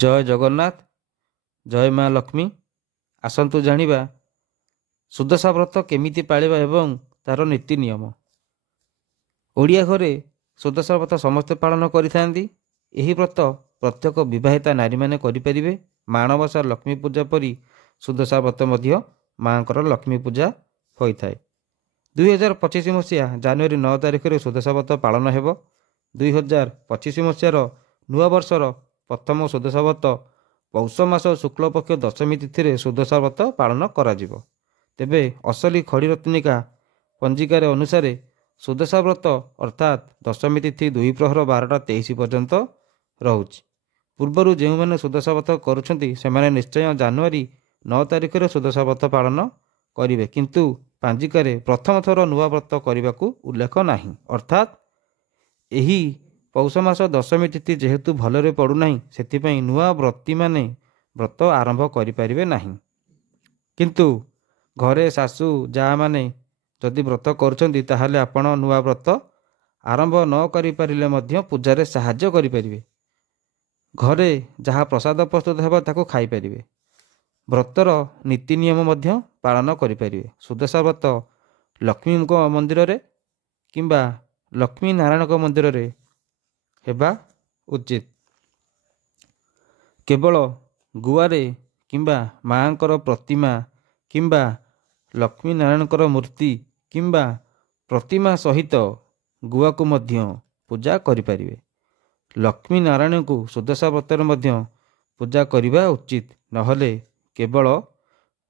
जय जगन्नाथ। जय माँ लक्ष्मी। आसतु जानिबा सुदशा व्रत केमिति पालिबा एवं तार नीति नियम। ओडिया घरे सुदशा व्रत समस्ते पालन करिथांती। एही व्रत प्रत्येक विवाहिता नारी माने करिपारिबे। माणबसा लक्ष्मी पूजा परी सुदशा व्रत मध्य माँकर लक्ष्मी पूजा होइथाय। 2025 मसीहा जानुआरी 9 तारिख में सुदशा व्रत पालन हेब। 2025 मसीहार नुआ वर्षर प्रथम सुदशा व्रत पौष मास शुक्लपक्ष दशमी तिथि में सुदशा व्रत पालन करा जिवो। तेबे असली खड़ीरत्निका पंजिकार अनुसार सुदशा व्रत अर्थात दशमी तिथि 2 प्रहर 12:23 पर्यंत रहुछि। पूर्वर जो मैंने सुदशा व्रत करुछंती सेमाने निश्चय जानुआरी 9 तारिख में सुदशा व्रत पालन करिवे, किंतु पांजिकारे प्रथम थर नुआ व्रत करने को उल्लेख नाही। अर्थात एही पौष मास दशमी तिथि जेहेतु भलरे पड़ुना से नुआ व्रती माने व्रत आरंभ करें नहीं। किंतु घरे सासू जा माने जदि व्रत करुछंती ताहाले आपण नुआ व्रत आरंभ न करि पारिले मध्य पूजारे साहाय्य करि परिबे। घरे जहाँ प्रसाद प्रस्तुत हेबा ताको खाई परिबे। व्रतर नीति नियम मध्य पालन करि परिबे। सुदशा व्रत लक्ष्मी मंदिर रे किंबा लक्ष्मी नारायण मंदिर रे हेबा उचित। केवल गुआरे किंबा माँकर प्रतिमा किंबा लक्ष्मी नारायणकर मूर्ति किंबा प्रतिमा सहित गुआ को मध्य पूजा करिपारिबे। लक्ष्मी नारायण को सुदशा व्रतर मध्य पूजा करिबा उचित। नहले केवल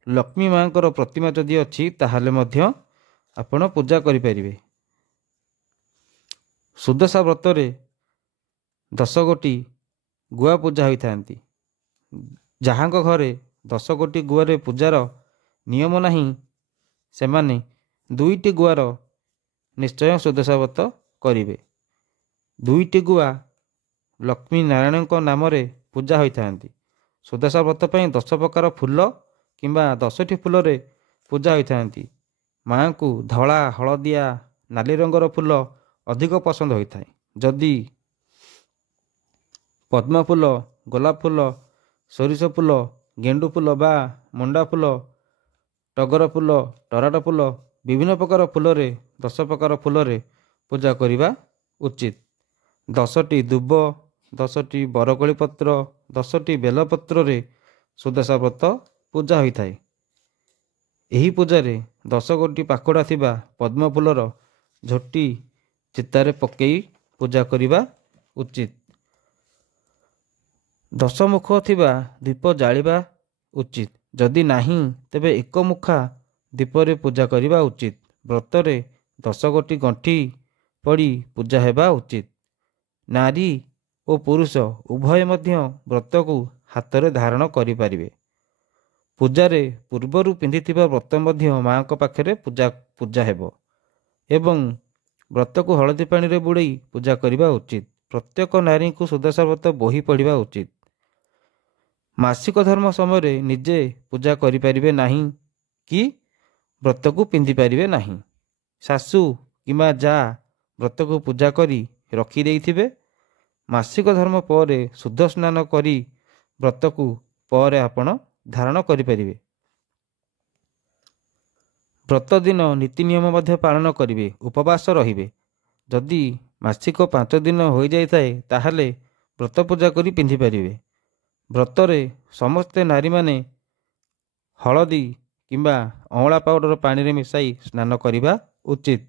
लक्ष्मी माँकर प्रतिमा जदि अछि ताहाले मध्य आपण पूजा करिपारिबे। सुदशा व्रतरे 10 गोटी गुआ पूजा होइथांती। जहाँक घरे 10 गोटी गुआरे पूजार नियम नाही सेमाने 2टी गुआर निश्चय सुदशा व्रत करिवे। 2टी गुआ लक्ष्मी नारायण नाम रे पूजा होइथांती। सुदशा व्रत पई 10 प्रकार फूल किंबा 10टी फूल रे पूजा होइथांती। माँ को धला हलदिया नाली रंगर फूल अधिक पसंद होइथाय। जदि पद्म फूल, गोलाप फूल, सोरिष फूल, गेंडू फूल बा मुंडा फूल, टगर फूल, टराट फूल विभिन्न प्रकार फूल रे 10 प्रकार फूल रे पूजा करिबा उचित। 10टी दुब, 10टी बरकोली पत्र, 10टी बेलपत्र रे सुदशा व्रत पूजा होइथाय। एही पूजारे 10 गोटी पाखुड़ा थिबा पद्म फूलर झोटी चितारे पकई पूजा करिबा उचित। 10 मुख थिबा दीप जालिबा उचित। जदि नाही तेबे 1 मुखा दीपरे पूजा करिबा उचित। व्रतरे 10 गोटी गंठी पड़ी पूजा हेबा उचित। नारी और पुरुष उभय मध्य व्रत को हाथ धारण करि पारिबे। पूजारे पूर्वरु पिंधिथिबा व्रत मध्य माँ को पाखरे पूजा हेबो एवं व्रत को हलदी पानी रे बुड़ई पूजा करिबा उचित। प्रत्येक नारी को सुदशा व्रत बही पढ़िबा उचित। मासिक धर्म समय निजे पूजा करि परिबे नाही कि व्रत को पिंधि परिबे नाही। सासू किंबा जा व्रत को पूजा करी रखी देइथिबे। मासिक धर्म पर शुद्ध स्नान करी व्रत को पर आपण धारण करि परिबे। व्रत दिन नीति नियम मध्य पालन करिवे। उपवास रहिबे। जदि मासिक 5 दिन हो जाय थाए ताहाले व्रत पूजा करी पिंधि परिबे। व्रतरे समस्ते नारी माने हलदी किंबा अँवला पाउडर पानी रे मिसाई स्नान करिबा उचित।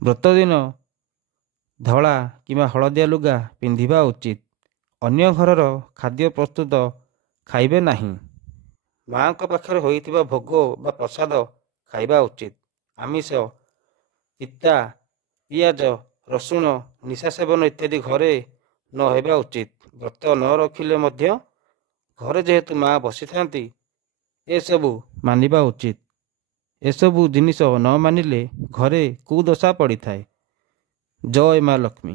व्रत दिन धला किंबा हलदिया लुगा पिंधिबा उचित। अन्य घरर खाद्य प्रस्तुत खाइबे नाही। माँ को पाखरे होइतिबा भोग बा प्रसाद खाइबा उचित। आमिष, पिता, पियाज, रसुण, निशा सेवन इत्यादि घरे न हेबा उचित। व्रत न रखिले मध्य घरे जेहेतु माँ बसी थांती ए सबु मानिबा उचित। एसबु जिनिस न मानिले घरे कुदशा पड़ी थाए। जय माँ लक्ष्मी।